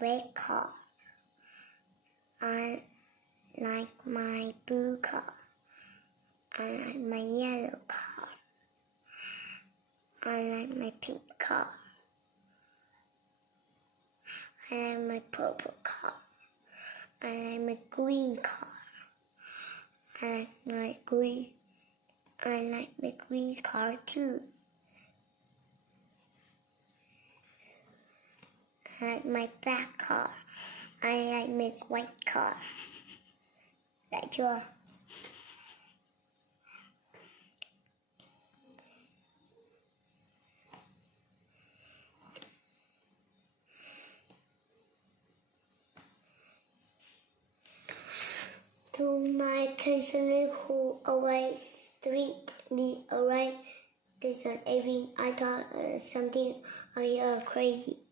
red car. I like my blue car. I like my yellow car. I like my pink car. I like my purple car. I like my green car. I like my green car too. I like my black car. I like my white car. Lại chưa? To my cousin who always treat me alright, listen everything I thought something I crazy.